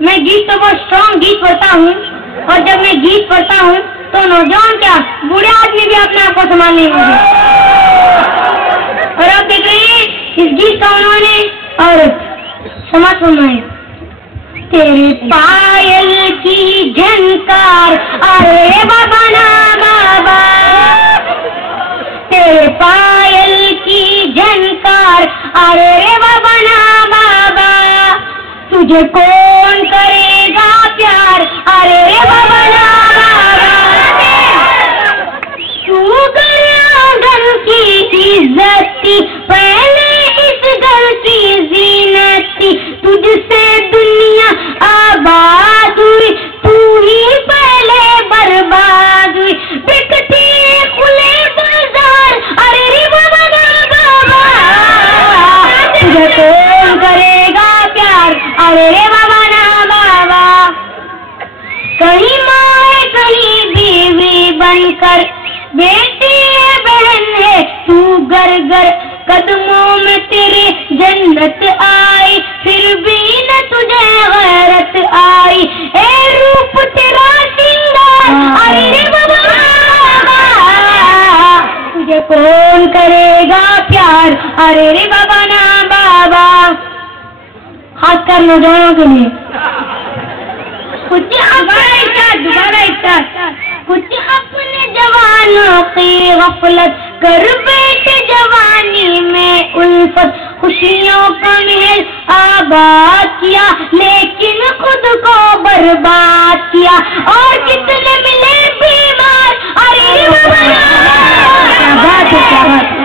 میں گیت تو بہت اسٹرانگ گیت پڑھتا ہوں، اور جب میں گیت پڑھتا ہوں تو نوجوان کیا بوڑھے آدمی بھی اپنے آپ کو سنبھال نہیں ہوتے. اور آپ دیکھ رہے ہیں اس گیت کا انہوں نے اور سماج فرمائے. تیرے پائل کی جھنکار ارے بابا نا بابا، تیرے پائل کی جھنکار ارے بابا نا بابا، تجھے کون کرے گا پیار ارے بابا نا بابا. تو گھر کی عزت تھی پہلے اس گھر کی زینت تھی، تجھ سے دنیا آباد ہوئی، تو ہی پہلے برباد ہوئی. بکتی کھلے بازار ارے رے بابا نا بابا، تجھے کون کرے گا پیار ارے رے بابا نا بابا. کہیں ماں ہے کہیں بیوی بن کر، بیٹی ہے بہن ہے تو گر گر، قدموں میں تیرے جنت آئی پھر بھی نہ تجھے غیرت آئی. اے روپ تیرا سنگار ارے رے بابا، تجھے کون کرے گا پیار ارے رے بابا نا بابا. خاص کر نوجوانوں کے لیے کچھ اپنے جوانوں کی غفلت کر بیٹھے جوانی میں الفت، خوشیوں کا محل آباد کیا لیکن خود کو برباد کیا. اور کتنے ملے بیمار ارے بابا،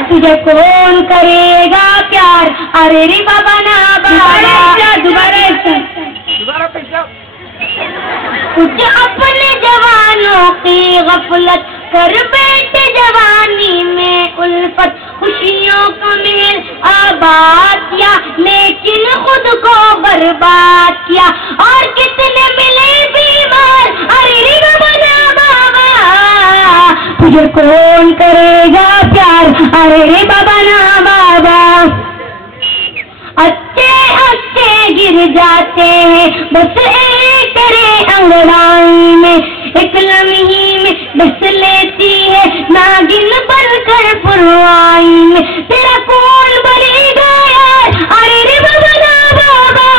تجھے کون کرے گا پیار ارے رے بابا نا بابا. کچھ اپنے جوانوں کی غفلت کر بیٹھے جوانی میں الفت، خوشیوں کا محل آباد کیا لیکن خود کو برباد کیا. اور کتنے ملے بیمار ارے رے بابا نا بابا، تجھے کون کرے گا پیار ارے رے بابا نا بابا. اچھے اچھے گر جاتے ہیں بس ایک تیرے انگڑائی میں، ایک لمحی میں بس لیتی ہے ناگن بن کر پروائی میں. تیرا کون بنے گا یار ارے رے بابا نا بابا،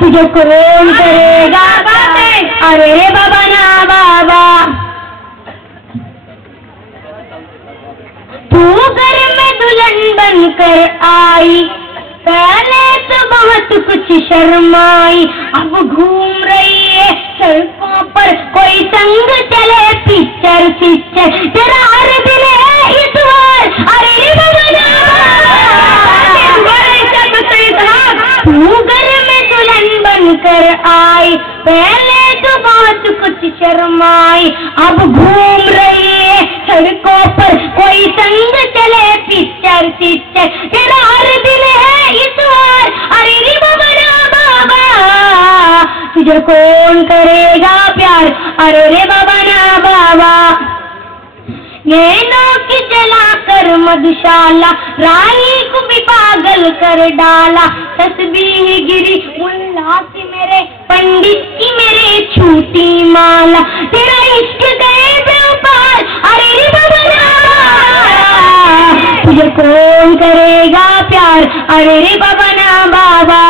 تجھے کون کرے گا ارے رے بابا نا بابا. تو گھر میں دلہن بن کر آئی، پہلے تو بہت کچھ شرمائی، اب گھوم رہی ہے سڑکوں پر کوئی سنگ چلے پچر پچر. تیرا ہر دل ہے اتوار ارے رے بابا نا بابا. تو گھر میں دلہن بن کر آئی، پہلے تو بہت کچھ شرمائی، اب گھوم رہی ہے سڑکوں پر کوئی سنگ چلے پچر پچر. تیرا ہر دل ہے اتوار ارے رے بابا نا بابا، تجھے کون کرے گا پیار ارے رے بابا نا بابا. نینوں کی جلا کر مدشالہ راہی کو بھی پاگل کر ڈالا، تسبیح گری ملا کی میرے پنڈت کی میرے چھوٹی مالا. تیرا عشق گئے بے پار ارے رے بابا نا بابا، تجھے کون کرے گا پیار ارے رے بابا نا بابا.